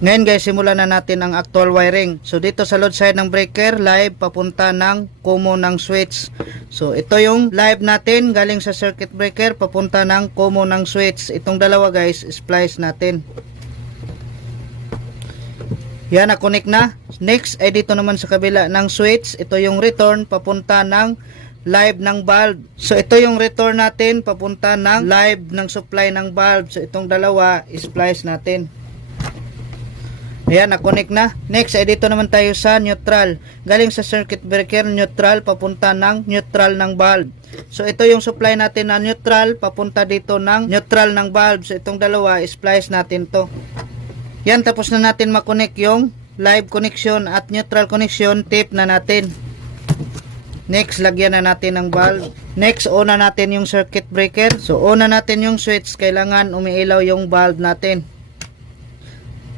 Ngayon guys, simulan na natin ang actual wiring. So dito sa load side ng breaker, live papunta ng common ng switch. So ito yung live natin galing sa circuit breaker papunta ng common ng switch. Itong dalawa guys, splice natin. Yan, na-connect na. Next ay dito naman sa kabila ng switch, ito yung return papunta ng live ng bulb. So ito yung return natin papunta ng live ng supply ng bulb. So itong dalawa, splice natin. Ayan, na-connect na. Next ay dito naman tayo sa neutral. Galing sa circuit breaker, neutral papunta ng neutral ng bulb. So ito yung supply natin na neutral papunta dito ng neutral ng bulb. So itong dalawa, splice natin to. Yan, tapos na natin makonect yung live connection at neutral connection, tape na natin. Next, lagyan na natin ng bulb. Next, on na natin yung circuit breaker. So on na natin yung switch, kailangan umiilaw yung bulb natin.